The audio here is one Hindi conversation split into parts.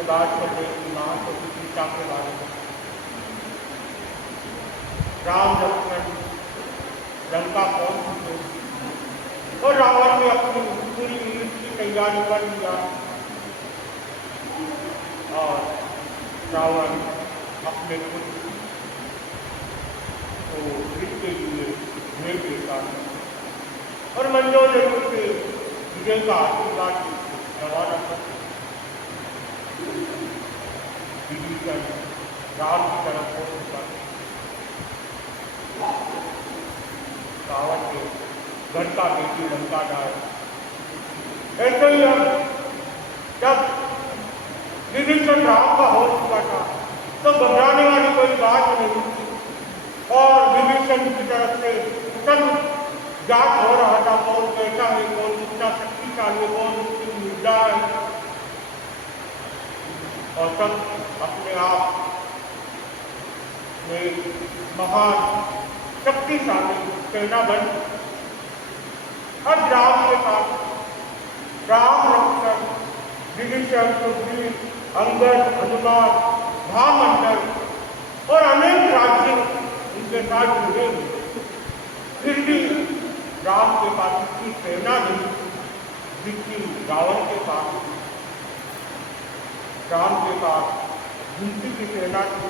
उसके बाद चले माँ को सीता के बारे में। राम लक्ष्मण लंका पहुंच चुके और रावण ने अपनी पूरी युद्ध की तैयारी कर लिया और रावण अपने पुत्र को युद्ध के लिए भेज देता है और मंदोदरी से विजय का आशीर्वाद रवाना करते। विभीषण राम की तरफ हो चुका रावण के घर का बेटी लंका डाल। ऐसे ही हम जब विभीषण राम का हो चुका था तो घबराने वाली कोई बात नहीं और विभीषण की तरफ से सब जांच हो रहा था, कौन कैसा है, कौन कितना शक्तिशाली, कौन कितनी निर्दय है और सब अपने आप में महान शक्तिशाली सेना बन। अब राम के पास राम लक्ष्मण विभीषण सुग्रीव अंगद हनुमान महामंडल और अनेक राज्य उनके साथ जुड़े हुए। फिर भी राम के पास इतनी सेना नहीं जितनी रावण के पास। राम के पास जिनकी की सेना थी,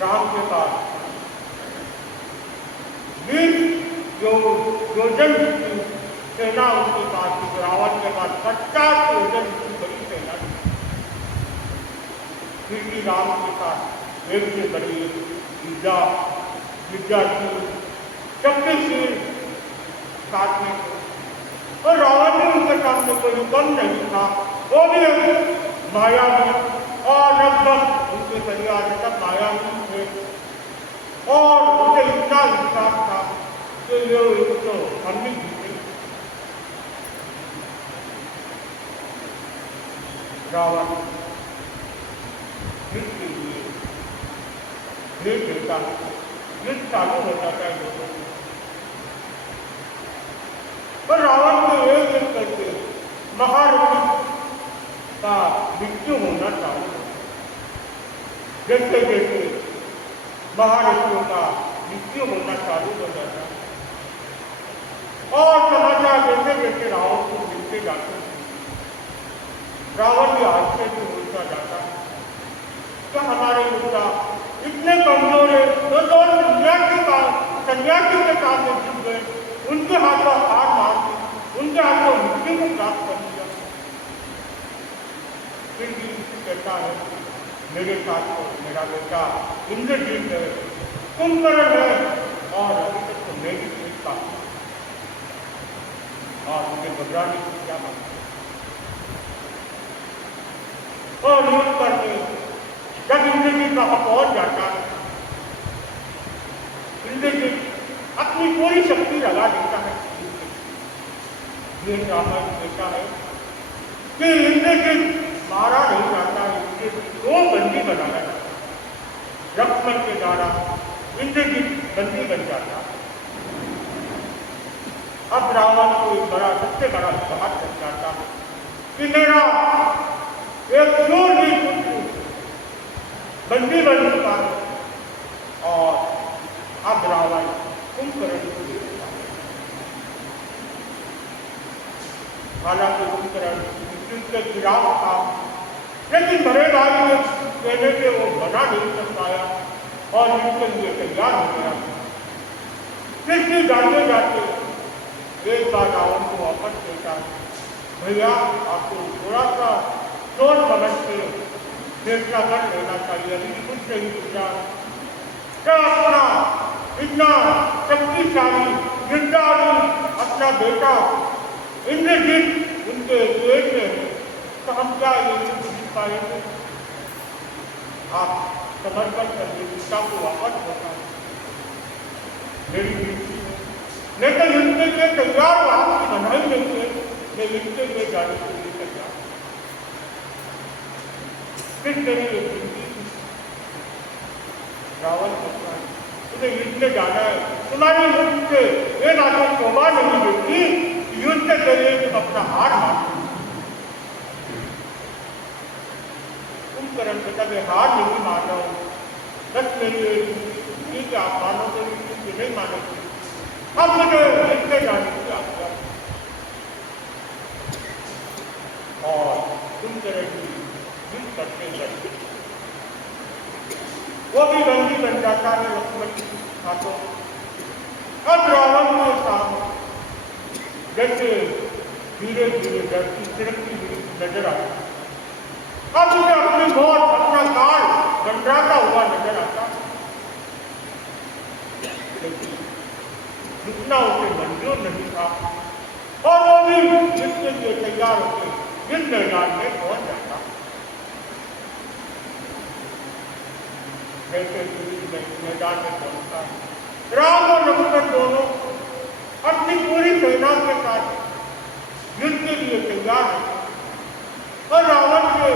राम के पास 20 योजन की सेना उनके पास थी, रावण के पास 50 योजन की बड़ी सेना थी। फिर भी राम के पास एक से बड़ी विद्यार्थी शक्तिशील साथ में और रावण भी उनके सामने कोई कम नहीं था। वो भी मायावी और लगभग उनके परिवार में सब मायावी थे और उसे इतना विश्वास था कि ये तो हम भी जीते। रावण युद्ध के लिए भेज देता है, युद्ध चालू हो जाता है लोगों को और रावण को एक एक करके महारथी का मृत्यु होना चालू है। जैसे जैसे महारथियों का मृत्यु होना चालू हो जाता है और समाचार जैसे जैसे रावण को मिलते जाते हैं, रावण के हादसे से होता जाता है कि हमारे योद्धा इतने कमजोर है तो सन्यासी के सामने जुट गए, उनके हाथों हार मार दी, उनके हाथों मृत्यु को प्राप्त कर लिया। फिर भी कहता है मेरे साथ तो मेरा बेटा इंद्रजीत है, कुंभकर्ण है और अभी तक तो मैं भी सीखता हूँ और मुझे घबराने की क्या बात है। और युद्ध करके जब इंद्रजीत वहां पहुंच जाता है, इंद्रजीत अपनी पूरी शक्ति लगा देता है। ये रामायण कहता है कि इंद्रजीत मारा नहीं जाता है, इंद्रजीत को बंदी बनाया जाता है। लक्ष्मण के द्वारा इंद्रजीत बंदी बन जाता है। अब रावण को एक बड़ा सबसे बड़ा घात कर जाता है कि मेरा एक शूरवीर पुत्र बंदी बन चुका है और अब रावण कुंभकर्ण को देखता है। हालांकि कुंभकर्ण मृत्यु के खिलाफ था, लेकिन बड़े भाई ने कहने से वो मना नहीं कर पाया और युद्ध के लिए तैयार हो गया। फिर भी जाते जाते एक बार रावण को वापस देता है, भैया आपको थोड़ा सा सोच समझ के फैसला कर लेना चाहिए, अभी कुछ नहीं पूछा। क्या अपना इतना शक्तिशाली निर्दारी अपना बेटा इंद्रजीत उनके पेट में है तो हम क्या ये जीत पाएंगे? आप समर्पण करके सीता को वापस होता है मेरी बेटी है, नहीं तो युद्ध के लिए तैयार हो, आपकी मनाही नहीं है, मैं युद्ध के लिए जाने के लिए तैयार। फिर मेरी एक जिंदगी रावण कहता है तुम्हें युद्ध में जाना है, तुम्हारी युद्ध से ये बातें शोभा नहीं देती, युद्ध के लिए तुम अपना हार मानो। कुंभकर्ण बेटा मैं हार नहीं मान रहा हूँ, बस मेरी ठीक है आप मानोगे कि नहीं मानोगे, अब मुझे लेके जाने की आज्ञा। और कुंभकर्ण जी युद्ध करते करते वो भी बंदी बन जाता है लक्ष्मण के हाथों। अब रावण के सामने जैसे धीरे धीरे धरती तिरकती हुई नजर आती, अब उसे अपनी मौत अपना काल मंडराता हुआ नजर आता, लेकिन जितना उसे मंजूर नहीं था और वो भी जिसके लिए तैयार होकर इस मैदान में पहुंच जाता। जैसे मैदान में पहुंचता, राम और लक्ष्मण दोनों अपनी पूरी सेना के साथ युद्ध के लिए तैयार होते और रावण के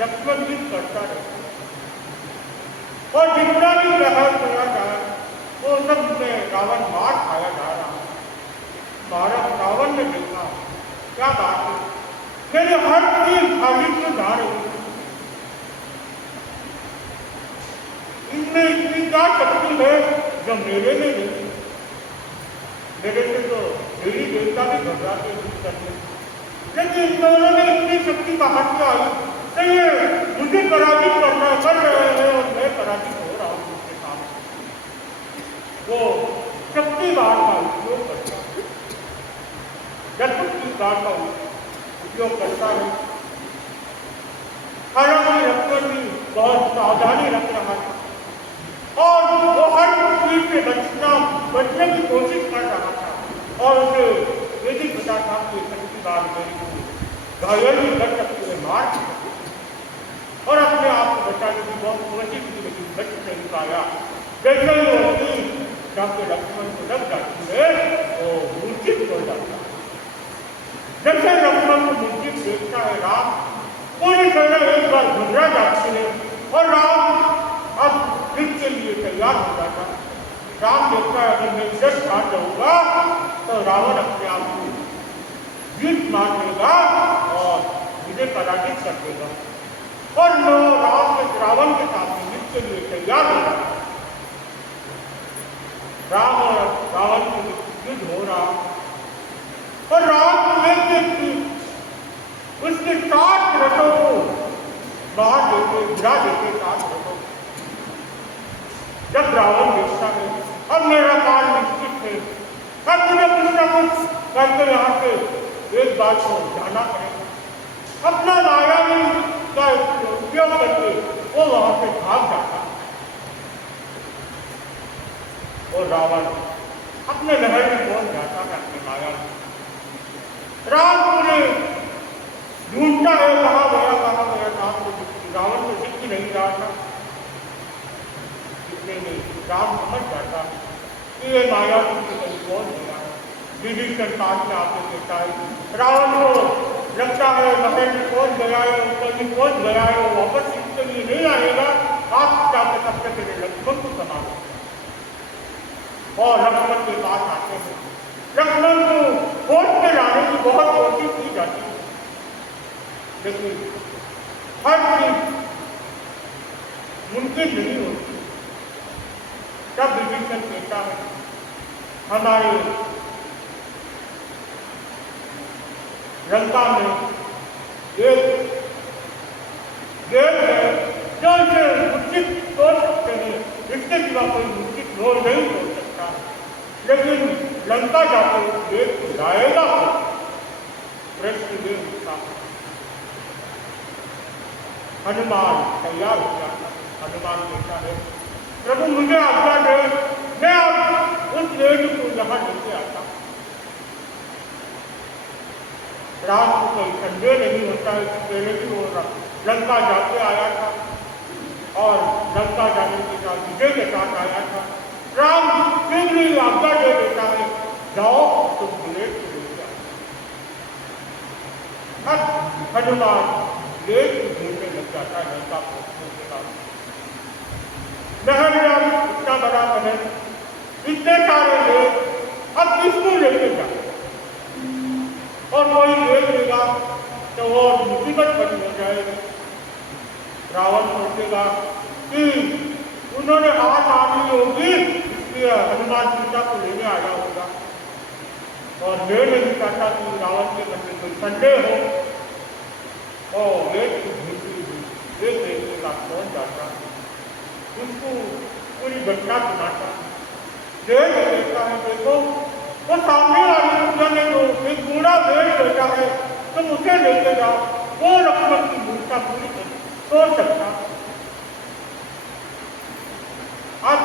लक्ष्मण युद्ध करता रहता और जितना भी प्रहार किया जाए वो सब में रावण मार खाया जा रहा। भारत रावण ने देखा क्या बात है, मेरे हर चीज खाली क्यों जा रही है, इनमें इतनी क्या शक्ति है जो मेरे में नहीं, मेरे से तो मेरी देवता भी घबराते युद्ध करने, लेकिन इन दोनों में इतनी शक्ति बाहर से आई तो ये मुझे पराजित करना कर रहे हैं और मैं पराजित हो रहा हूँ उनके सामने। वो शक्तिवाद का उपयोग करता है, जब शक्तिवाद का उपयोग करता है। हालांकि लक्ष्मण जी बहुत सावधानी रख रहा है और वो हर चीज से बचने की कोशिश कर रहा था और उसे ये भी पता था कि शक्तिवाद मेरे को घायल भी कर सकती है, मार सकती है और अपने आप को बचाने की बहुत कोशिश की, लेकिन बच नहीं पाया। जैसे ही होती जब लक्ष्मण को लग जाती है वो मूर्छित हो जाता है। जैसे लक्ष्मण को मूर्छित देखता है राम, पूरी तरह एक बार घबरा जाती है और राम अब युद्ध के लिए तैयार हो जाता है। राम देखता है अगर मैं इधर खा जाऊंगा तो रावण अपने आप को युद्ध मान लेगा और मुझे पराजित कर देगा और रावण के साथ युद्ध के लिए तैयार हो जाता है। राम और रावण के युद्ध हो रहा और राम को एक व्यक्ति उसके 7 रथों को बाहर देते गिरा देते 7 रथों। जब रावण देखता है अब मेरा काल निश्चित है, अब मुझे कुछ न कुछ करके यहाँ से एक बात को जाना पड़ेगा, अपना माया का उपयोग करके वो वहां से भाग जाता और रावण अपने महल में पहुंच जाता है अपने माया में। राम पूरे ढूंढता है कहाँ गया राम को, रावण को दिख ही नहीं रहा था। इतने में राम समझ जाता कि ये माया की कहीं पहुंच गया है, विभीषण साथ में आके कहता है रावण को लगता है महल में पहुंच गया है, कहीं पहुंच गया है, वो वापस इसके लिए नहीं आएगा, आप जाके तब तक मेरे लक्ष्मण को संभालो। और लक्ष्मण के पास आते हैं, लक्ष्मण को खोज में लाने की बहुत कोशिश की जाती है, लेकिन हर चीज मुमकिन नहीं होती। तब विभीषण कहता है हमारे लंका में एक गेट है जो इसे मुश्किल तोड़ सकते हैं, इसके सिवा कोई मुश्किल तोड़ नहीं तोड़ सकता, लेकिन लंका जाकर उस गेट को लाएगा प्रश्न ये उठता। हनुमान तैयार हो जाता, हनुमान कहता है प्रभु मुझे आज्ञा दे, मैं अब उस गेट को यहाँ लेके आता। राम को कोई संदेह नहीं होता है कि पहले भी वो लंका जाके आया था और लंका जाने के साथ विजय के साथ आया था। राम फिर भी आज्ञा दे देता है जाओ तुम गेट को लेके आओ। अब हनुमान गेट को ढूंढने लग जाता है लंका पहुंचने के बाद। महल इतना बड़ा महल, इतने सारे लोग, अब किसको लेके जाए और कोई देख लेगा तो वो मुसीबत बनी हो जाएगी। रावण सोचेगा कि उन्होंने हाथ आनी होगी, इसलिए हनुमान सीता को लेने आया होगा और ले नहीं चाहता कि रावण के मन में कोई संदेह हो और एक देखने का कौन जाता उसको पूरी घटना सुनाता देखता है। देखो वो सामने वाली दुनिया में जो एक बूढ़ा भेड़ बैठा है तुम उसे लेके जाओ, वो लक्ष्मण की भूमिका पूरी तोड़ सकता। अब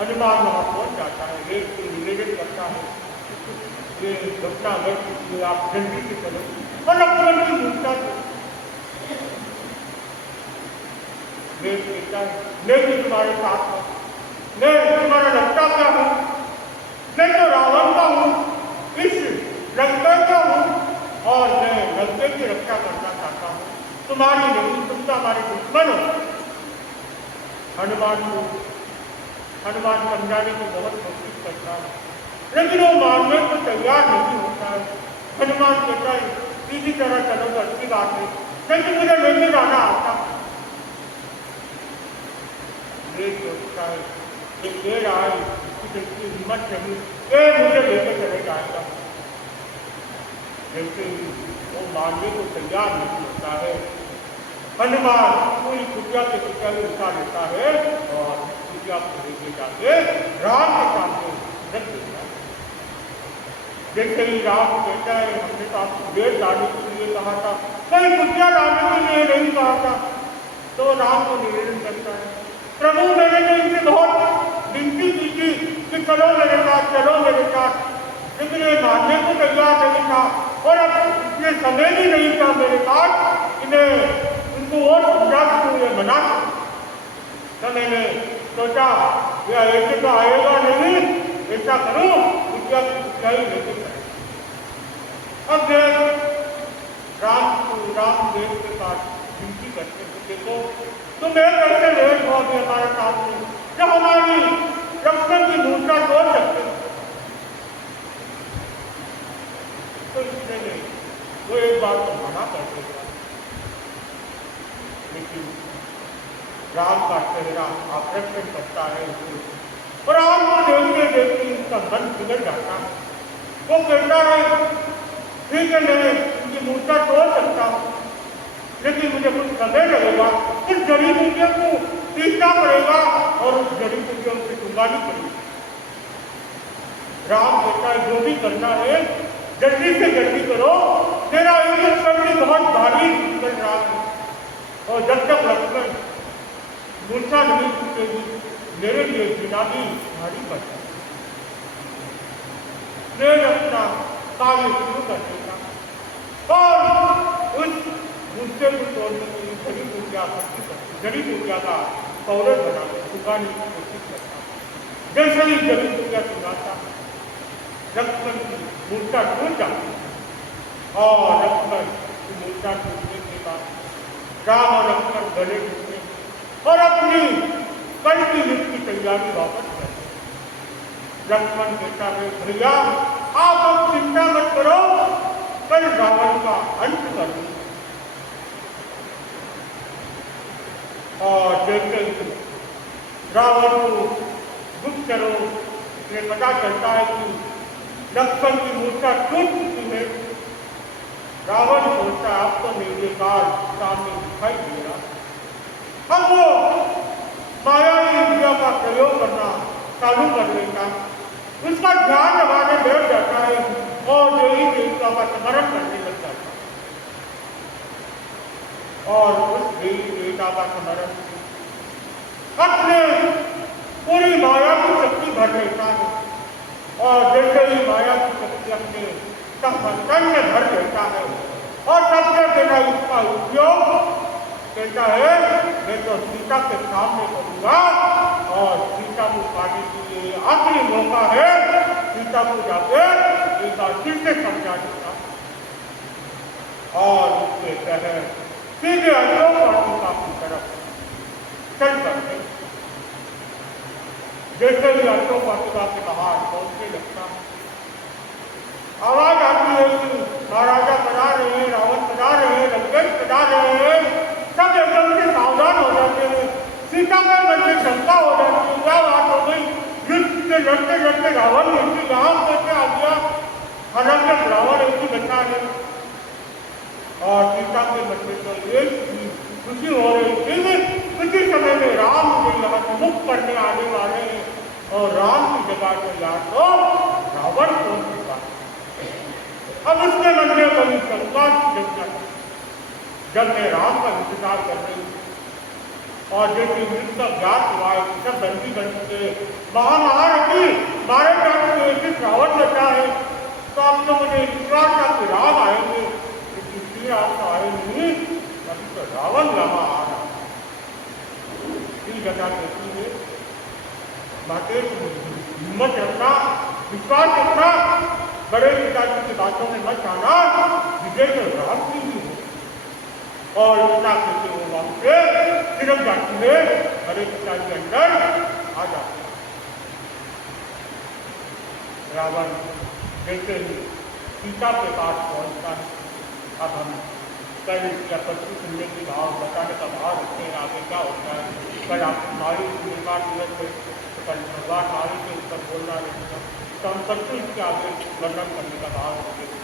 हनुमान वहां पहुंच जाता है, रेत को निवेदन करता है ये घटना घट चुकी है, आप जल्दी से चलो और लक्ष्मण की भूमिका रेत कहता है लेकिन तुम्हारे साथ हो, मैं तुम्हारा लगता क्या हूं, मैं तो रावण का हूं, इस लंका का हूं और मैं लंका की रक्षा करना चाहता हूं, तुम्हारी नहीं, तुम तो हमारे दुश्मन हो। हनुमान समझाने की बहुत कोशिश करता है लेकिन वो मानने को तैयार नहीं होता है। हनुमान कहता है सीधी तरह चलो तो अच्छी बात है, लेकिन मुझे लेके जाना आता सोचता है कि ले रहा है इसकी हिम्मत नहीं, ये मुझे लेकर चले जाएगा। जैसे ही वो मानने को तैयार नहीं होता है, हनुमान पूरी कुटिया के कुटिया में उठा लेता है और कुटिया को लेके जाके राम के सामने रख देता है। जैसे ही राम कहता है हमने तो आपको डेढ़ लाने के लिए कहा था, कोई कुटिया लाने के लिए नहीं कहा था, तो राम को निवेदन करता है प्रभु मैंने तो इनसे बहुत विनती की थी कि चलो मेरे साथ, लेकिन ये मानने को तैयार नहीं था और अब इतने समय भी नहीं था मेरे पास इन्हें उनको और समझा के मना। तो मैंने सोचा यह ऐसे तो आएगा नहीं, ऐसा करूं कुटिया की कुटिया ही लेके चले। अब रामदेव के पास विनती करते थे देखो तुम एक ऐसे रेल बहुत हमारे सामने जो हमारी लक्ष्मण की भूमिका तोड़ सकते, तो इसलिए वो एक बात को मना कर देगा। लेकिन राम का चेहरा आकर्षण करता है और राम को देखते देखते उसका मन बिगड़ जाता है। वो कहता है ठीक है मैं उनकी भूमिका तोड़ सकता हूँ, लेकिन मुझे कुछ समय लगेगा, उस जड़ी बूटियों को सीखना पड़ेगा और उस जड़ी बूटियों से चुंगानी पड़ेगी। राम कहता है जो भी करना है जल्दी से जल्दी करो, मेरा एक करनी बहुत भारी निकल रहा है और जब तक लक्ष्मण मूर्छा नहीं छूटेगी मेरे लिए जीना भी भारी पड़ता है। मैं अपना कार्य शुरू कर देगा और उस मुझसे को तोड़ने के लिए जड़ी बूटिया का पाउडर बनाकर सुखाने की कोशिश करता। जैसे ही जड़ी बूटिया सुखाता लक्ष्मण की मूर्छा टूट जाती और लक्ष्मण की मूर्छा टूटने के बाद राम और लक्ष्मण गले मिलते और अपनी कल की युद्ध की तैयारी वापस करते। लक्ष्मण कहता है भैया आप अब चिंता मत करो, कल रावण का अंत कर दो। और देखते ही रावण को गुप्तचरों से पता चलता है कि लक्ष्मण की मूर्छा टूट चुकी है। रावण सोचता है अब तो मेरे काल सामने दिखाई दे रहा, अब वो मायावी विद्या का प्रयोग करना चालू कर देता, उसका ध्यान लगाने बैठ जाता है और देवी देवता का स्मरण करने लग जाता है और उस देवी देवता का स्मरण अपने पूरी माया की शक्ति भर लेता है और जैसे ही माया की शक्ति अपने तन में भर लेता है और सबसे पहला इसका उपयोग कहता है मैं तो सीता के सामने करूंगा और सीता को पाने के लिए आखिरी मौका है, सीता को जाके एक बार फिर से समझा देता और उसके शहर सीधे अशोक वाटिका की तरफ चल पड़ते। जैसे ही अशोक वाटिका के बाहर पहुंचने लगता आवाज आती है कि महाराजा बजा रहे हैं, रावण बजा रहे हैं, लंकेश बजा रहे हैं, सब एकदम से सावधान हो सीता के मन में शंका हो जाती है, क्या बात हो गई, युद्ध से लड़ते लड़ते रावण ने यहाँ कैसे आ गया, हालांकि रावण एक ही बचा है। और सीता के मन में तो एक खुशी हो रही थी, उसी समय में राम जी यहाँ से मुख करने आने वाले हैं और राम की जगह को याद तो रावण को चुका। अब उसके मन में बड़ी शंका जब मैं राम का इंतजार कर रही हूँ और जैसे युद्ध का ज्ञात हुआ है, सब बंदी बन चुके महारथी मारे जाते हुए सिर्फ रावण बचा है, तो अब तो मुझे विश्वास था कि राम आएंगे, लेकिन श्री राम तो आए नहीं, अभी तो रावण यहाँ आ रहा। जगह कहती है बातें हिम्मत रखना, विश्वास रखना, बड़े पिताजी की बातों में मत आना, विजय तो राम की ही हो। और इतना कहते हो वहां से सिरक जाती है, बड़े पिताजी अंदर आ जाते हैं। रावण जैसे ही सीता के पास पहुंचता है, अब हम कल या परसों सुनने के भाव बताने का भाव रखते हैं आगे क्या होता है। कल आप नारी निर्माण दिवस है, तो कल भगवान नारी के ऊपर बोलना रहेगा, तो हम परसों इसके आगे वर्णन करने का भाव रखते हैं।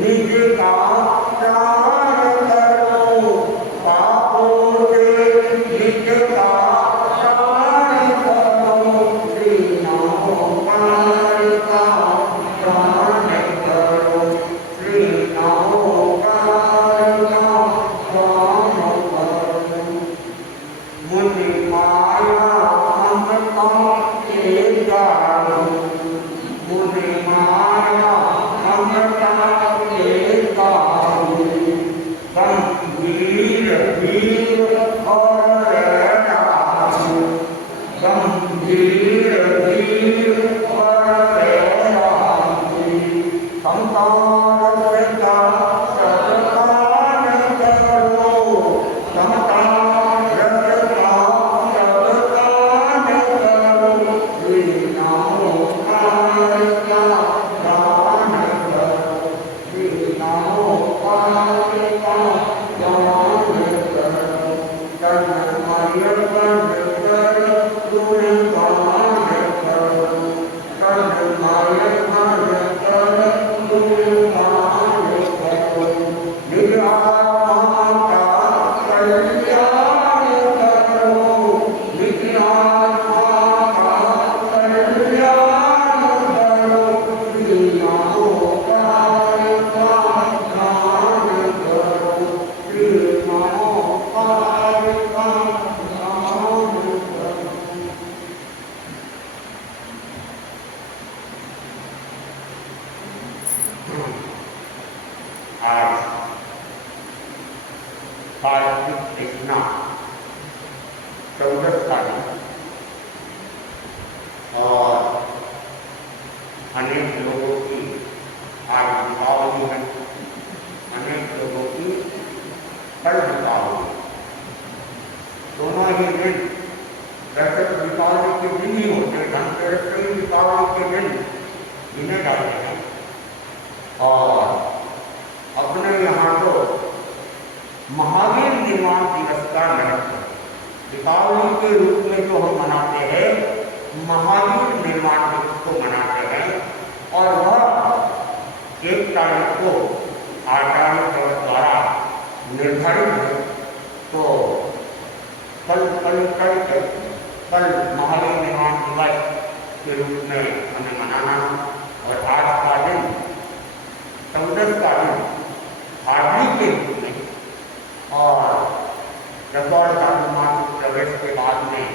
निज का प्राण करो, पापों से निज का प्राण करो, श्रीनामों पार का प्राण करो, श्रीनामों पार का प्राण करो। मुझे माया ममता के गालो, मुझे माया ममता के गालो, गंभीर भीर और डालो, गंभीर भीर और डालो, संतान का सरकार करो, संतान का सरकार करो, श्रीनामों पार का प्राण करो, श्रीनामों पार का प्राण करो, तन्मय बन कर गुणगान करो, तन्मय बन कर गुणगान करो, निज आत्मा का कल्याण करो, निज आत्मा का कल्याण करो, श्रीनामों पार का प्राण करो, श्रीनामों पार का प्राण करो। आज कार्तिक कृष्णा 14 तारीख और अनेक लोगों की आज दीपावली है, अनेक लोगों की कल दीपावली। दोनों ही दिन वैसे तो दीपावली के दिन ही होते, धनतेरस से ही दीपावली के दिन गिने जाते हैं और अपने यहाँ तो महावीर निर्माण दिवस का महत्व है। दीपावली के रूप में जो हम मनाते हैं, महावीर निर्माण दिवस को मनाते हैं और वह 1 तारीख को आचार्य द्वारा निर्धारित है। तो कल महावीर निर्माण दिवस के रूप में हमें मनाना और आज का दिन 14 तारीख हार्दिक के रूप में और रसौड़ चातुर्मास प्रवेश के बाद में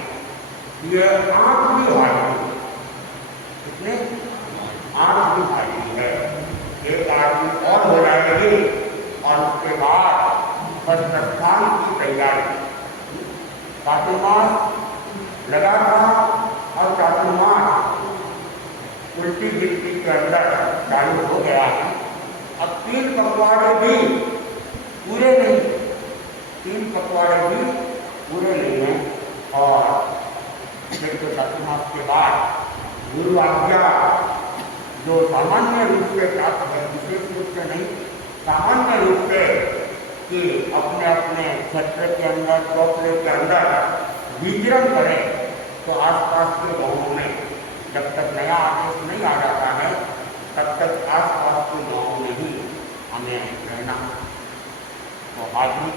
ये 8वीं हार्दिक, कितने 8वीं हार्दिक है। एक हार्दिक और हो जाएगी और उसके बाद प्रस्थान की तैयारी। चातुर्मास लगा था और चातुर्मास उल्टी गिनती के अंदर चालू हो गया है। अब 3 पखवाड़े भी पूरे नहीं, 3 पखवाड़े भी पूरे नहीं हैं और फिर तो चातुर्मास के बाद गुरु आज्ञा जो सामान्य रूप से प्राप्त है, विशेष रूप से नहीं, सामान्य रूप से कि अपने अपने क्षेत्र के अंदर चौपड़े के अंदर विचरण करें। तो आसपास के गाँवों में जब तक नया आदेश नहीं आ जाता है तब तक आसपास के गाँव में ही हमें रहना। तो आज ही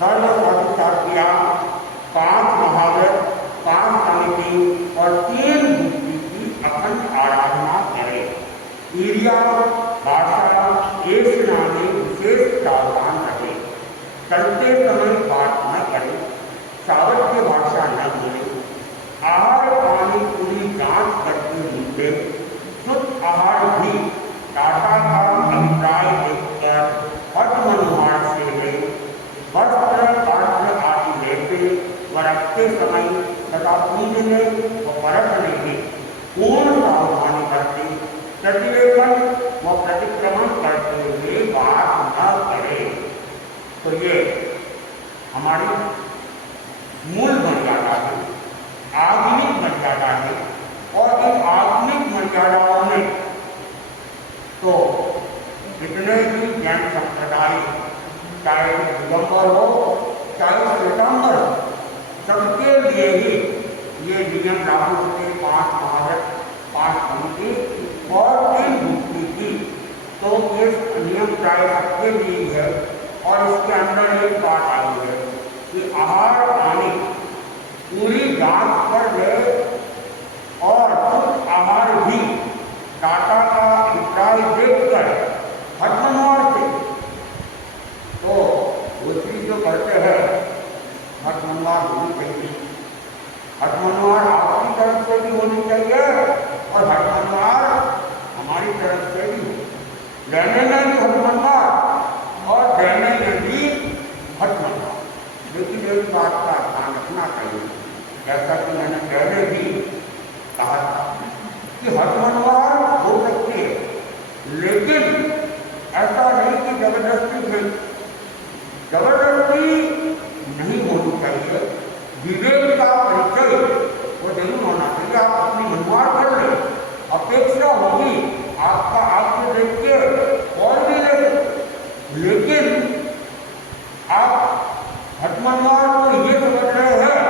सर्व साधु 5 महावीर, 5 समिति और 3 मूर्ति की अखंड आराधना करें। ईर्या भाषा ऐसा में विशेष सावधान रहे, चलते समय बात न करें, सावध्य भाषा न बोले, आहार पानी पूरी जांच करके लीजिए, शुद्ध आहार भी टाटा का अभिप्राय देखकर हठमनुमान से ले, वस्त्र पात्र आदि लेते व रखते समय तथा पूजने व परखने में पूर्ण सावधानी करते, प्रतिलेखन व प्रतिक्रमण करते हुए बात न करें। तो ये हमारी मूल मर्यादा है, आधुनिक मर्यादा है और इन आधुनिक मर्यादाओं में तो जितने भी जैन संप्रदाय, चाहे दिगंबर हो चाहे श्वेतांबर हो, सबके लिए ही ये नियम लागू होते 5 महावीर, 5 समिति और ये नियम प्राय सबके लिए है और इसके अंदर एक बात आई है कि आहार पानी पूरी जांच कर गए और कुछ आहार भी डाटा का अभिप्राय देखकर हटमनवार से तो दूसरी जो करते हैं हटमनवार होनी चाहिए। हटमनवार आपकी तरफ से भी होनी चाहिए और हटमनवार हमारी तरफ से भी रहने में भी हटमनवार और रहने में भी हटमनवार। लेकिन एक बात का ध्यान रखना चाहिए, जैसा कि मैंने पहले भी कहा था कि हटमनवार हो सकती है, लेकिन ऐसा नहीं कि जबरदस्ती नहीं होनी चाहिए। विवेक का परिचय वो जरूर होना चाहिए। आप अपनी मनमार कर ले, अपेक्षा होगी आपका आपसे देख के और भी ले, लेकिन आप हटमनवार को ये समझ रहे हैं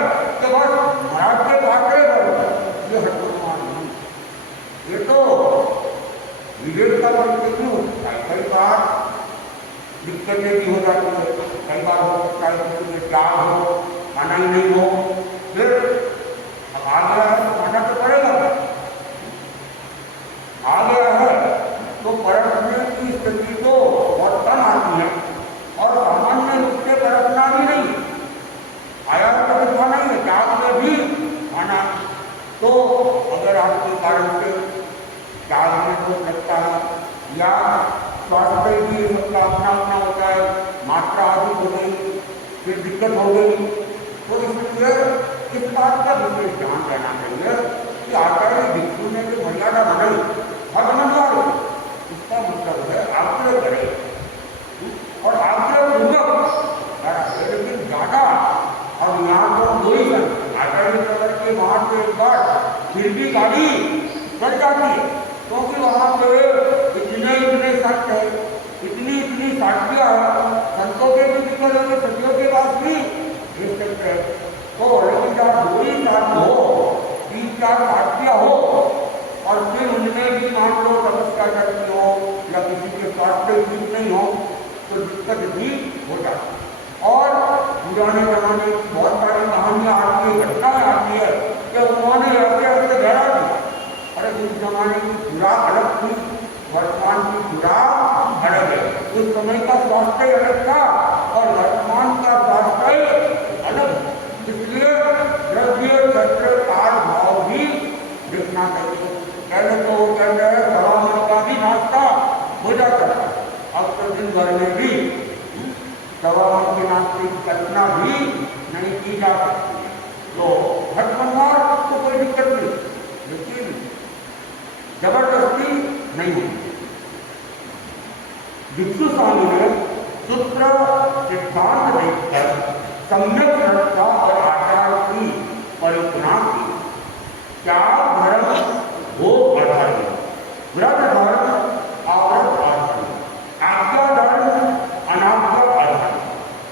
कि बस महाराज के बाटे पर ये हटमनवार नहीं, ये तो विवेक का परिचय क्यों होता है। कई बार दिक्कतें भी हो जाती है, कई बार हो सकता है किसी में त्याग हो, खाना ही नहीं हो, फिर अब आ गया है तो खाना तो पड़ेगा, आ गया है तो परखने की स्थिति तो बहुत कम आती है और सामान्य रूप से परखना भी नहीं, आया तो कभी खाना ही है, त्याग में भी खाना। तो अगर आपके कारण से त्याग में हो सकता है या स्वास्थ्य भी सबका अपना अपना होता है, मात्रा अधिक हो गई फिर दिक्कत हो गई, तो इसलिए इस बात का विशेष ध्यान देना चाहिए कि आचार्य भिक्षु ने जो मर्यादा बनाई हटमनवार, इसका मतलब है आग्रह करे और आग्रह पूर्वक करा है, लेकिन ज्यादा। अब यहाँ तो दो ही आचार्य नगर के वहाँ से एक बार फिर भी गाड़ी चल जाती है, क्योंकि वहाँ पे इतने सत्य है, इतनी साक्षियाँ है, संतों के भी जिक्र है, सतियों के पास भी ये सत्य है। तो लेकिन जब दो ही साथ हो, 3-4 साक्षियाँ हो और फिर उनमें भी मान लो समस्या करती हो या किसी के स्वास्थ्य ठीक नहीं हो तो दिक्कत भी हो जाती है। और पुराने जमाने की बहुत सारी कहानियाँ आती है, घटनाएं आती है कि उन्होंने ऐसे ऐसे गहरा दिया। अरे उस जमाने की खुराक अलग थी, वर्तमान की खुराक अलग है। उस समय का स्वास्थ्य अलग था और वर्तमान का स्वास्थ्य अलग, इसलिए द्रव्य सत्र काल भाव भी देखना चाहिए। पहले तो वो कह रहे हैं सवामन का भी नाश्ता हो जाता था, अब तो दिन भर में भी सवामन के नाश्ते की कल्पना भी नहीं की जा सकती। तो हटमनवार तो कोई दिक्कत नहीं, लेकिन जबरदस्ती नहीं होती। भिक्षु स्वामी ने सूत्र सिद्धांत देखकर सम्यक श्रद्धा और आचार की परिक्रमा की। क्या धर्म हो अधर्म, व्रत धर्म अव्रत अधर्म, आज्ञा धर्म अनाज्ञा अधर्म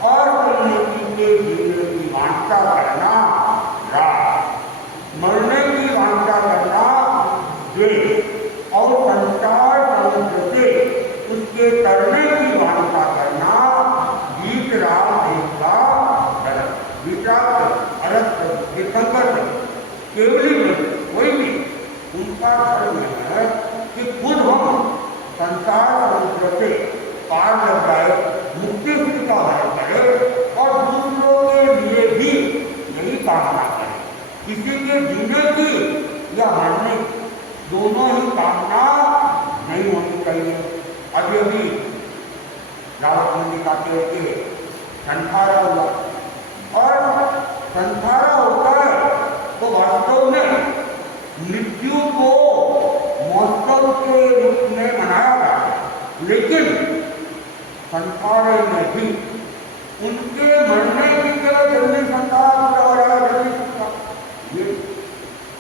और सन्यासी के जीने की वांछा करना राग, मरने की वांछा करना द्वेष और संसार समुद्र से उसके तरने की वांछा करना गीत राग देवता धर्म। विचार अलग केवली कोई भी उनका धर्म है कि खुद हम संसार समुद्र से पार लग जाए, मुक्ति का भरण करें और दूसरों के लिए भी यही कामना करें। किसी के जीने की या मरने की दोनों ही कामना नहीं होनी चाहिए। अभी अभी रावत मंदिर का के संठारा हुआ और संठारा होता है तो वास्तव में मृत्यु को महोत्सव के रूप में मनाया गया है, लेकिन संठारे में भी उनके मरने की तरह जल्दी संठारा पूरा हो रहा है, जल्दी संठारा,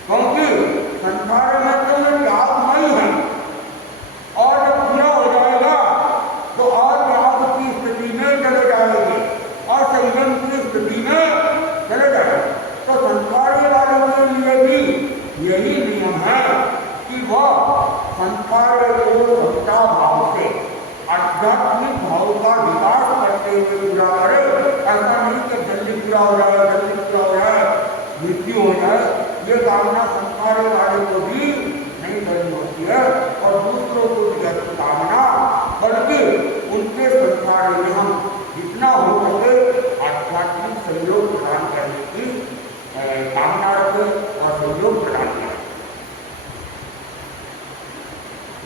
क्योंकि संठारे में तो ये त्यागमय है और जब पूरा हो जाएगा तो और त्याग की स्थिति में चले जाएंगे और संयम की स्थिति में चले जाएंगे। तो संसारी वालों के लिए भी यही नियम है कि वह संसार को भक्ता भाव से आध्यात्मिक भाव का विकास करते हुए पूरा करे। ऐसा नहीं कि जल्दी पूरा हो जाए, जल्दी पूरा हो जाए, मृत्यु हो जाए, ये कामना संसार वाले को भी नहीं करनी होती है और दूसरों को भी ऐसी कामना, बल्कि उनके संसार में हम जितना हो सके आध्यात्मिक सहयोग प्रदान करने की कामना रखें और सहयोग प्रदान करें।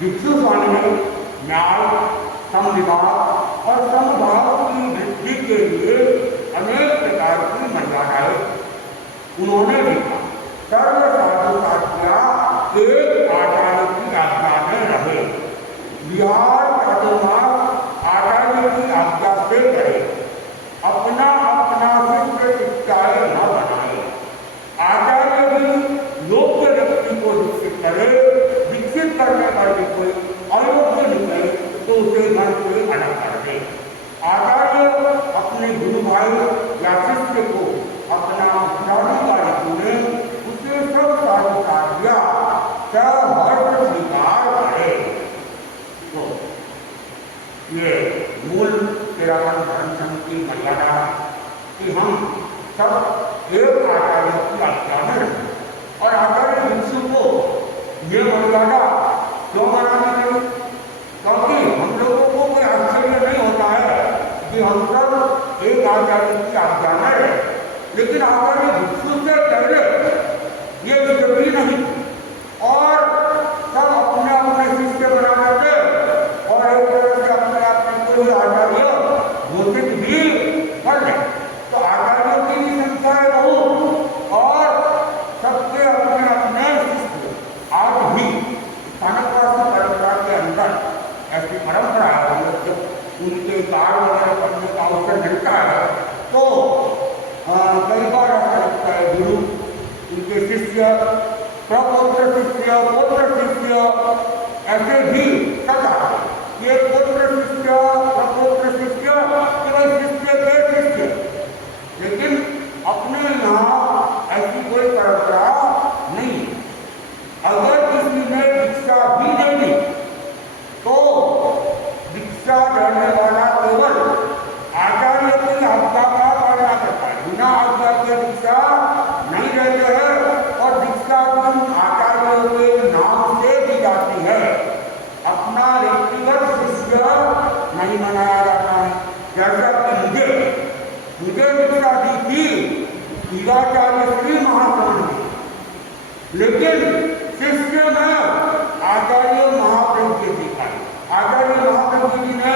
भिक्षु स्वामी ने न्याय, समविवाद और समभाव की वृद्धि के लिए अनेक प्रकार की मर्यादाएं उन्होंने लिखा। सर्व साधु साध्या एक आचार्य की आज्ञा में रहे, विहार चातुर्मास आचार्य की आज्ञा से करे, अपना अपना शिष्य शिक्षाएं न बनाए, आचार्य भी योग्य व्यक्ति को दीक्षित करे, दीक्षित करने वाले कोई अयोग्य निकले तो उसे घर से अलग कर दे। आचार्य अपने गुरु भाई या शिष्य को अपना उत्तराधिकारी चुने, उसे सब साधु साध्या सहर्ष स्वीकार करे। तो ये मूल तेरावन धर्म संघ की मर्यादा है कि हम सब एक आचार्य की आज्ञा में रहें। और आचार्य भिक्षु को ये मर्यादा क्यों बनानी चाहिए? क्योंकि हम लोगों को कोई आश्चर्य नहीं होता है कि हम सब एक आचार्य की आज्ञा में रहें, लेकिन आचार्य भिक्षु से पहले ये स्थिति नहीं और सब अपने अपने शिष्य बना करके और एक तरह से अपने अपने कोई आचार्य घोषित भी कर ले। तो आचार्यों की भी संख्या है बहुत और सबके अपने अपने शिष्य। आज भी स्थानकवासी परंपरा के अंदर ऐसी परंपरा है, जब उनके कार्य वगैरह करने का अवसर मिलता है तो कई बार ऐसा लगता है गुरु उनके शिष्य, प्रपौत्र शिष्य, पौत्र शिष्य ऐसे भी सदा ये पौत्र शिष्य, प्रपौत्र शिष्य, केवल शिष्य के शिष्य, लेकिन अपने यहाँ ऐसी कोई परंपरा नहीं। अगर किसी ने दीक्षा भी नहीं दी तो दीक्षा देने वाला केवल आचार्य की आज्ञा का पालना करता है, बिना आज्ञा के दीक्षा नहीं देते हैं और दीक्षा भी आचार्य के नाम से दी जाती है। अपना व्यक्तिगत शिष्य नहीं मनाया जाता है। जैसा कि मुझे दीक्षा दी थी ईगाचार्य श्री महाप्रभु ने, लेकिन शिष्य में आचार्य महाप्रभु के दिखाई। आचार्य महाप्रभु जी ने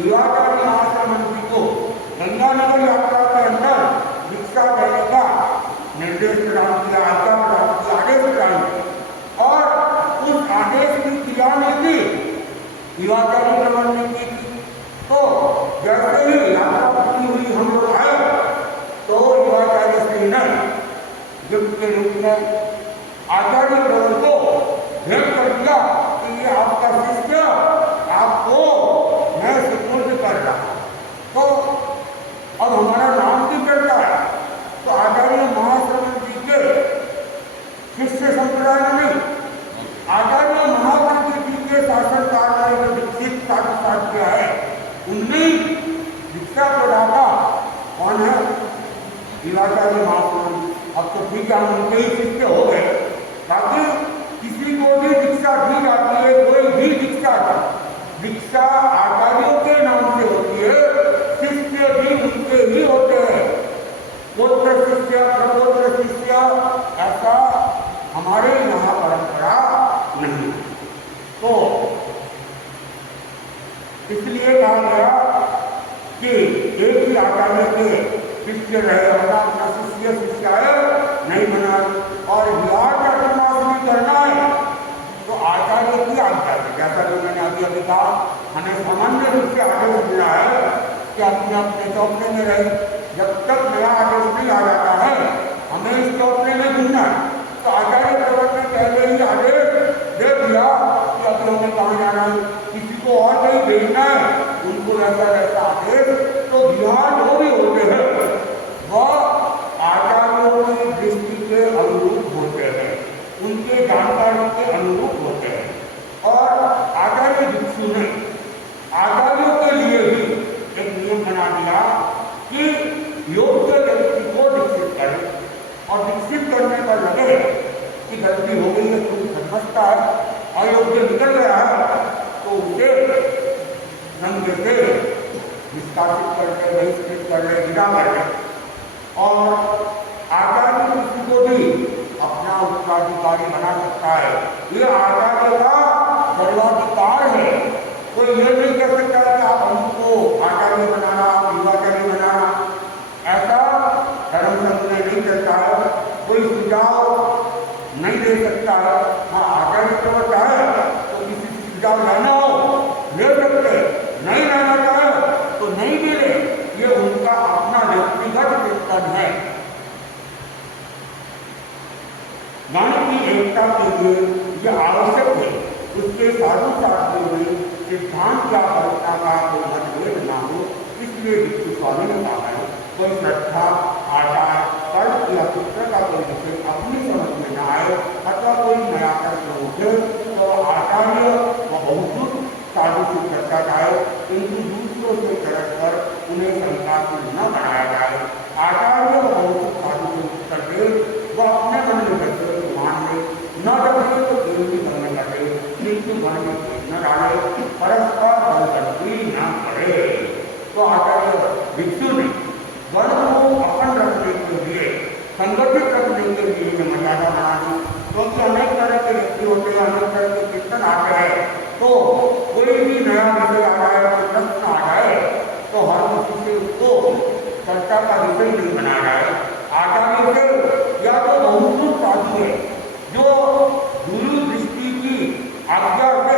ईगाचार्य महाप्रभु जी को गंगानगर यात्रा के अंदर दीक्षा देने का निर्देश प्रदान किया, आज्ञा प्रदान किया, आदेश प्रदान किया और उस आदेश की क्रिया में भी ईगाचार्य प्रबंध ने की थी। तो जैसे ही यात्रा पूरी हुई हम लोग आए तो ईगाचार्य श्री ने गिफ्ट के रूप में आचार्य प्रबंध को भेंट कर दिया कि ये आपका शिष्य आपको मैं सुपुर्द कर रहा हूं। तो अब हमारा नाम भी चलता है तो आचार्य महाश्रवण जी के शिष्य संप्रदाय में नहीं, आचार्य महाप्रभु जी के शासन काल में जो दीक्षित साधु साध्य है उनमें दीक्षा प्रदाता कौन है? ईगाचार्य महाप्रभु। अब तो ठीक है उनके ही शिष्य हो गए, ताकि किसी को भी दीक्षा दी जाती है, कोई भी दीक्षा आचार्यों के नाम से होती है, शिष्य भी उनके ही होते हैं। पुत्र शिष्य, प्रपुत्र शिष्य ऐसा हमारे यहाँ परंपरा नहीं। तो इसलिए कहा गया कि एक ही आचार्य के शिष्य रहे, अपना शिष्य शिष्याएं नहीं बना और विहार चातुर्मास में करना है तो आचार्य की आज्ञा है। जैसा कि मैंने अभी कहा, हमें सामान्य रूप से आदेश मिला है कि अपने अपने चौपड़े में रहे। जब तक नया आदेश नहीं आ जाता है हमें इस चौपड़े में घूमना है। तो आचार्य प्रबंध ने पहले ही आदेश दे दिया कि अब हमें कहाँ जाना है, किसी को और कहीं भेजना है, उनको ऐसा ऐसा आदेश। तो विहार जो भी होते हैं वह आचार्यों की दृष्टि के अनुरूप होते हैं, उनके जानकारी के अनुरूप होते हैं। और आचार्य भिक्षु ने आचार्यों है तो उसे नंगे से निष्कासित कर ले, बहिष्कृत कर ले, विदा कर ले। और आचार्य किसी को भी अपना उत्तराधिकारी बना सकता है। ये आचार्य का सर्वाधिकार है। कोई ये नहीं कह सकता कि आप हमको आचार्य बनाना, युवाचार्य बनाना, ऐसा धर्म संघ ने नहीं कहता है। कोई सुझाव नहीं दे सकता है। हाँ, आचार्य तो चाहे तो किसी से सुझाव लेना हो ले सकते, नहीं लेना चाहे तो नहीं मिले। ये उनका अपना व्यक्तिगत चिंतन है। मन की एकता के लिए यह आवश्यक है। उसके साधु शास्त्रों में सिद्धांत या कल्पना का कोई मतभेद न हो, इसलिए भिक्षु स्वामी ने कहा है कोई श्रद्धा, आचार, तर्क या पुत्र का कोई विषय अपनी समझ में न आए अथवा कोई नया प्रश्न उठे तो आचार्य व बहुत साधु से चर्चा जाए, किंतु दूसरों से चर्च कर उन्हें शंकाशील न बनाया जाए। आचार्य व बहुत साधु से उत्तर दे वह अपने मन में बैठे मान ले, न रखे तो केवली मन में बैठे, किंतु मन में न डाले, परस्पर बलगर्दी न करे। तो आचार्य भिक्षु ने वन को अपन रखने के लिए, संगठित रखने के लिए मर्यादा बना दी। क्योंकि अनेक तरह के व्यक्ति होते हैं, अनेक तरह के कीर्तन आते हैं, तो कोई भी नया विषय आ जाए, कोई प्रश्न आ जाए तो हर किसी से उसको चर्चा का विषय नहीं बना जाए। आचार्य से या तो बहुत साधु है जो गुरु दृष्टि की आज्ञा से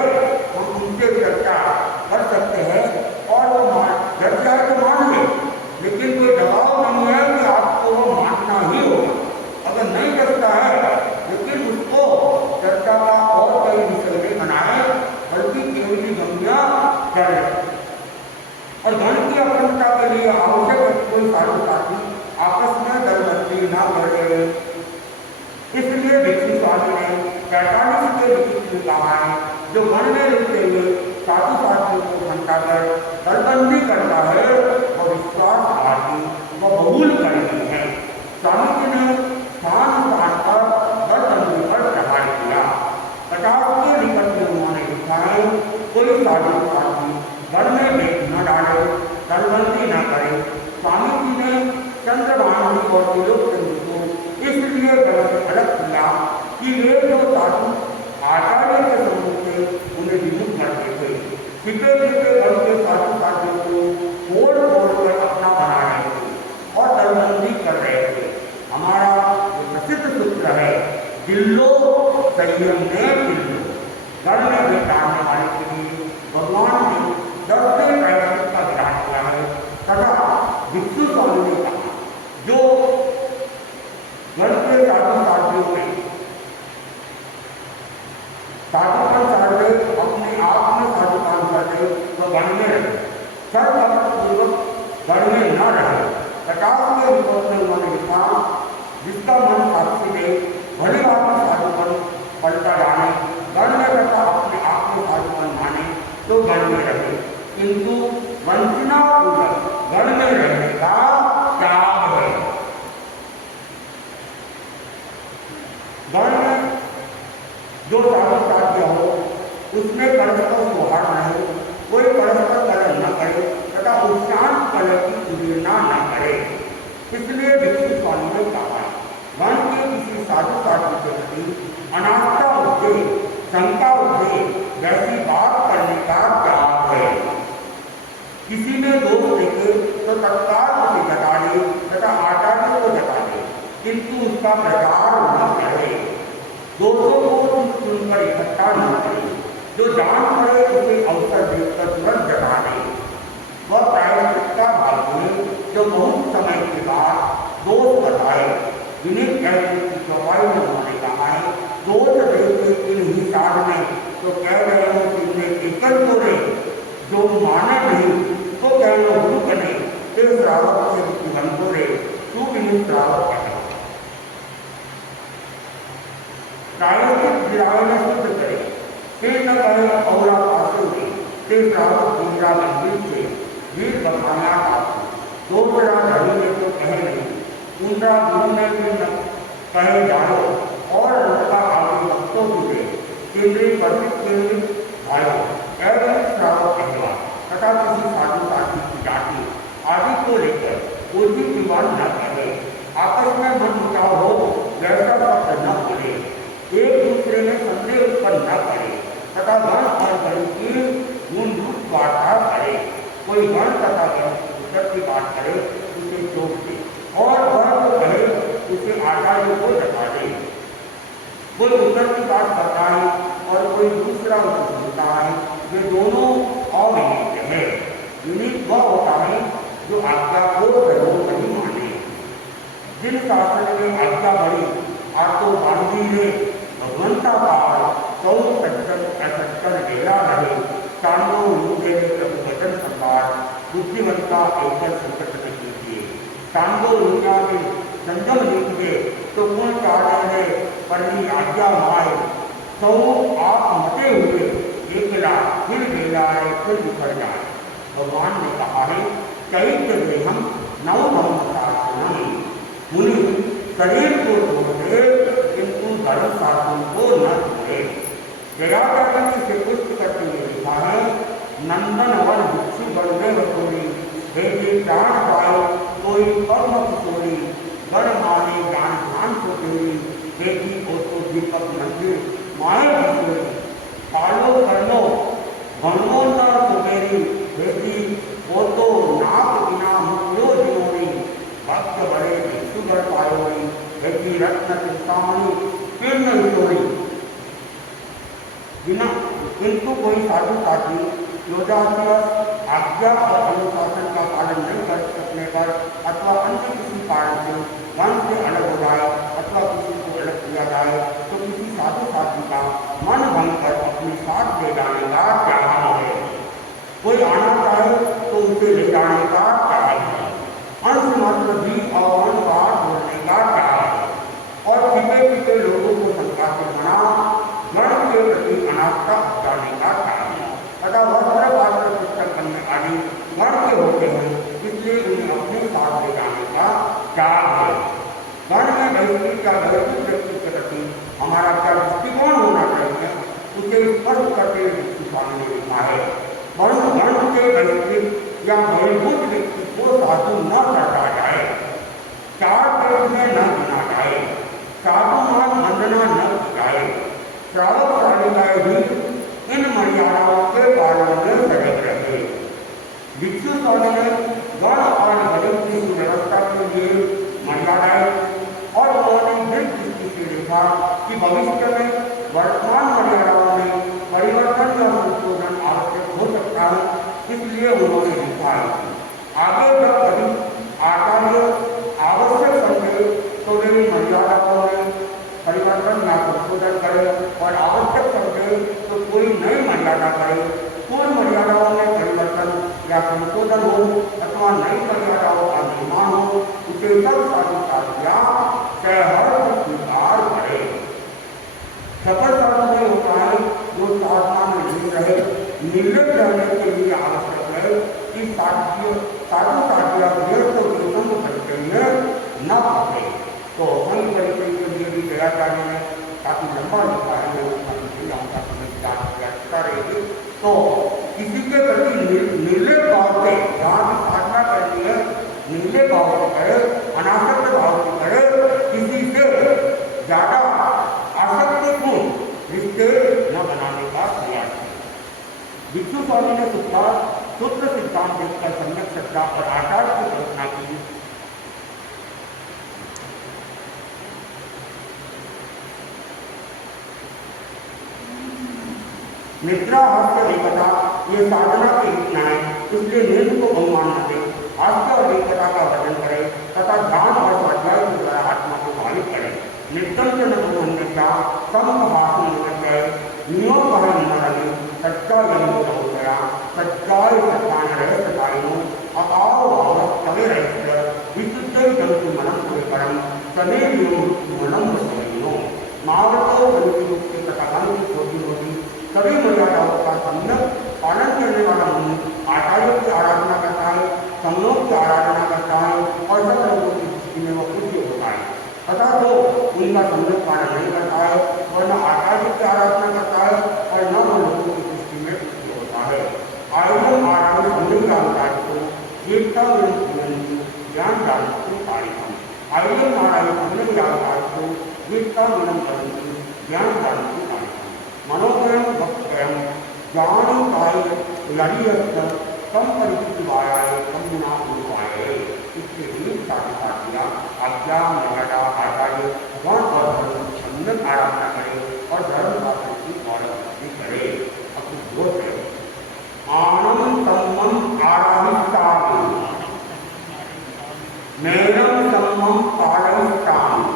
हम उनसे चर्चा कर सकते हैं और वो चर्चा है तो मान ले, लेकिन कोई दबाव नहीं है कि आपको वो मानना ही हो। अगर नहीं करता है लेकिन उसको चर्चा का और कई विषय नहीं बनाए, बल्कि केवली गंगा करे। और धन की अखंडता के लिए आवश्यक है कि कोई साधु साथी आपस में दलबंदी न करे। इसलिए भिक्षु स्वामी ने 45 के लिखित में कहा है जो मन में रहते हुए साधु साथियों को घंटा कर दलबंदी करता है वह विश्वासघाती व बहुल करनी है। स्वामी जी ने स्थान स्थान पर दलबंदी पर प्रहार किया। 50 के निकट में उन्होंने लिखा है कोई साधु साथी घर में भेद न डाले, दलबंदी न करे। स्वामी जी ने चंद्रभानु और त्रिलोक को इसलिए घर से अलग किया कि वे जो साधु आचार्य के समूह से उन्हें विमुख करते थे, छिपे छिपे घर के साधु साथियों को फोड़ फोड़ कर अपना बना रहे थे और दलबंदी कर रहे थे। हमारा जो प्रसिद्ध सूत्र है दिल्लो संयम ने दिल्लो, घर में बैठाने वाले के लिए भगवान ने 10 प्रायश्चित का विधान किया है। तथा भिक्षु स्वामी ने कहा जो घर के साधु साथियों में साधुपन साधे अपने आप में साधुपन साधे तो घर में रहे, सर्वपूर्वक घर में न रहे। 50 के रिपोर्ट में उन्होंने लिखा जिसका मन साक्षी दे भले आप साधुपन पलटा जाने, घर में तथा अपने आप में साधुपन माने तो घर में रहे, किंतु वंचना पूर्वक घर में रहने का त्याग है। घर में जो साधु साध्य हो उसमें परस्पर सौहार्द रहे, कोई परस्पर कलह न करे तथा उपशांत कलह की उदीर्णा न करे। इसलिए भिक्षु स्वामी ने कहा वन के किसी साधु साधु के प्रति अनास्था उठे, शंका उठे, वैसी बात करने का त्याग है। किसी ने दोष देखे तो तत्काल उसे जता दे तथा आचार्य को जता दे, किंतु उसका प्रचार न करे। दोषों को चुनकर इकट्ठा न करे, जो जान पड़े उसे अवसर देकर तुरंत जता दे। वह प्रायश्चित भाव में जो बहुत समय के बाद दोष बताए, जिन्हें कहने की चौपाई में उन्होंने कहा है दोष देते इन हिसाब में तो कह रहे हो कि उन्हें एकल तोड़े, जो माने नहीं तो कह लो भूख नहीं, फिर श्रावक से जीवन तोड़े तू भी श्रावक है। प्रायोगिक गिरावने शुद्ध करे, फिर न कहे औरा पासों में, फिर श्रावक दूसरा मंदिर से वीर बखाना पासों, दूसरा धर्म में तो कहे नहीं, दूसरा गुरु ने भी न कहे जाओ और उनका आगे भक्तों को दे, केंद्रीय वर्षित केंद्रित भाई तथा गण और गण की मूलभूत वार्ता करे। कोई गण तथा गण की उत्तर की बात करे उसे चोट दे और वह जो कहे उसे आचार्य को बता दे। कोई उत्तर की बात करता है और कोई दूसरा उत्तर सुनता है, ये दोनों अविनीत है। विनीत वह होता है जो आज्ञा को जरूर नहीं माने। जिन शासन में आज्ञा बड़ी आतो बांधी है भगवंता पार सौ सच्चर डेरा रहे चांदो लूटे वचन संभार बुद्धिमत्ता एकल संकट में कीजिए। चांदो दुनिया में संजम लिखिए तो गुण चाहे परनी आज्ञा माए सौ आप मटे हुए एकला फिर डेरा है फिर बिखर जाए। भगवान ने कहा है चैत्य देहम नव शासनम मुनि शरीर को छोड़े किंतु धर्म शासन को न छोड़े। जयादव ने इसे पुष्ट करते हुए लिखा है नंदन वन भिक्षु बन में बतोरी भेजे प्राण पाए कोई कर्म किशोरी गण माने ज्ञान ध्यान को तेरी देखी को तो दीपक मंदिर माए किशोरी कालो कर्णो गणो न सुबेरी भेजी वो तो नाक बिना मुक्यो जिनोरी भक्त बड़े भिक्षुगण पायोरी भेजी रत्न चिंतामणि तीर्ण किशोरी। बिना किंतु कोई साधु साथी योजातिवश आज्ञा और अनुशासन का पालन नहीं कर सकने पर अथवा अन्य किसी कारण से मन से अलग हो जाए अथवा किसी को अलग किया जाए तो किसी साधु साथी का मन भंग कर अपने साथ ले जाने का क्या है। कोई आना चाहे तो उसे ले जाने का क्या है। अंश मात्र भी और बात बोलने का क्या है। और पीते पीते लोगों को शंका से मना गण के प्रति अनास्था जाने का कारण है। अतः वस्त्र पात्र पुस्तक करने आदि गण के होते हैं इसलिए उन्हें अपने साथ ले जाने का त्याग है। गण में वैश्विक या वैश्विक व्यक्ति के प्रति हमारा क्या दृष्टिकोण होना चाहिए उसे स्पष्ट करके स्वामी ने लिखा है। गण के वैश्विक या बहिर्भूत व्यक्ति को साधु न करता जाए, चार पेट में न गिना जाए, साधु मान वंदना न की जाए। श्रावक शालिकाएं भी इन मर्यादाओं के पालन में सजग रहे। भिक्षु स्वामी ने गण और गरीब की व्यवस्था के लिए मर्यादाएं और उन्होंने दृढ़ दृष्टि से देखा कि भविष्य में वर्तमान मर्यादाओं में परिवर्तन या संशोधन आवश्यक हो सकता है। इसलिए उन्होंने लिखा है आगे जब कभी आचार्य आवश्यक समझे तो वे मर्यादाओं में परिवर्तन या संशोधन करे और आवश्यक समझे तो कोई नई मर्यादा करे। पूर्व मर्यादाओं में परिवर्तन या संशोधन हो अथवा नई मर्यादाओं का निर्माण हो उसे सब साधुया सहर्ष स्वीकार करे। सफल साधु में होता है जो साधना में नहीं रहे निर्लिप्त रहने के लिए आवश्यक है कि साधु साधिया व्यर्थ विसंग करते हुए न पकड़े। तो संघ परिचय के लिए भी दयाचार्य ने काफी लंबा लिखा है रहेगी। तो किसी के प्रति निर्लिप्त भाव से जहाँ की साधना करनी है निर्लिप्त भाव से करे, अनासक्त भाव से करे, किसी से ज्यादा आसक्तिपूर्ण रिश्ते न बनाने का प्रयास है। भिक्षु स्वामी ने सूत्र सिद्धांत देखकर सम्यक श्रद्धा और आचार्य की कल्पना की। निद्रा हास्य एकता ये साधना की इच्छा है, इसलिए नींद को भगवान न दे, हास्य और एकता का वर्णन करे तथा ध्यान और स्वाध्याय के द्वारा आत्मा को भावित करे। नित्यम से नया समभाषण निकट गए नियो कह न लगे सच्चा जन्म हो गया सच्चाई सत्तान रहस्य कायनो अपाव भाव तवे रहस्य विशुद्ध जंतु मनम को करम तने मनम समझो। महावतो रूप से कथागण की छोटी होती सभी मर्यादाओं का सम्यक पालन करने वाला मुनि आचार्यों की आराधना करता है, समलोक की आराधना करता है और सब लोगों की दृष्टि में वह खुशी होता है। तथा जो उनका सम्यक पालन नहीं करता है वह न आचार्य की आराधना करता है और न वह लोगों की दृष्टि में खुशी होता है। आयुधम आराधन सम्यक जानकारी को वीरता ज्ञान जानकारी कार्यक्रम आयुधम आराधन सम्यक जानकारी को वीरता ज्ञान जानकारी कार्यक्रम मनोकरण भक्तकरण ज्ञान काय लड़ियत कम परिवाराए कम गुना हुआए इसके लिए साथिया अज्ञान लगाटा हटाए वर्ण और धर्म छंदन आराधना करे और धर्म शास्त्र की गौरव करे। अब कुछ बोल है आनंद सम्मम आराधिस्तामि नैनम सम्मम पारमिस्तामि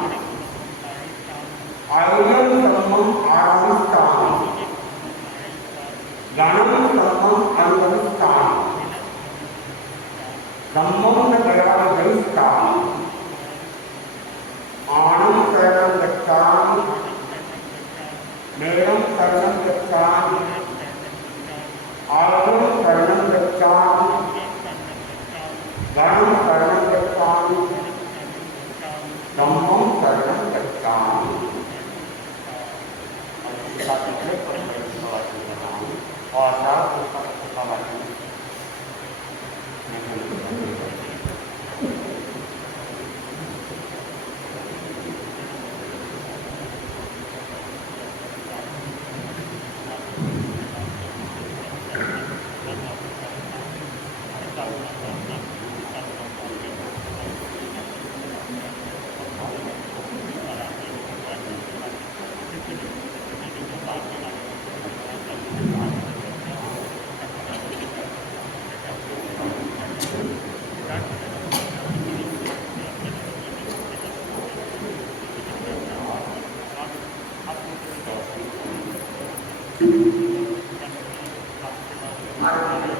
आयम सम्मम आराधिस्तामि ज्ञानम सम्मम अनुगमिस्तामि धम्मं न गयावधयिस्तामि आनंद शरणं गच्छामि नैनम शरणं गच्छामि आयम शरणं गच्छामि ज्ञानम शरणं गच्छामि धम्मं शरणं गच्छामि। और साथ उसका Thank you.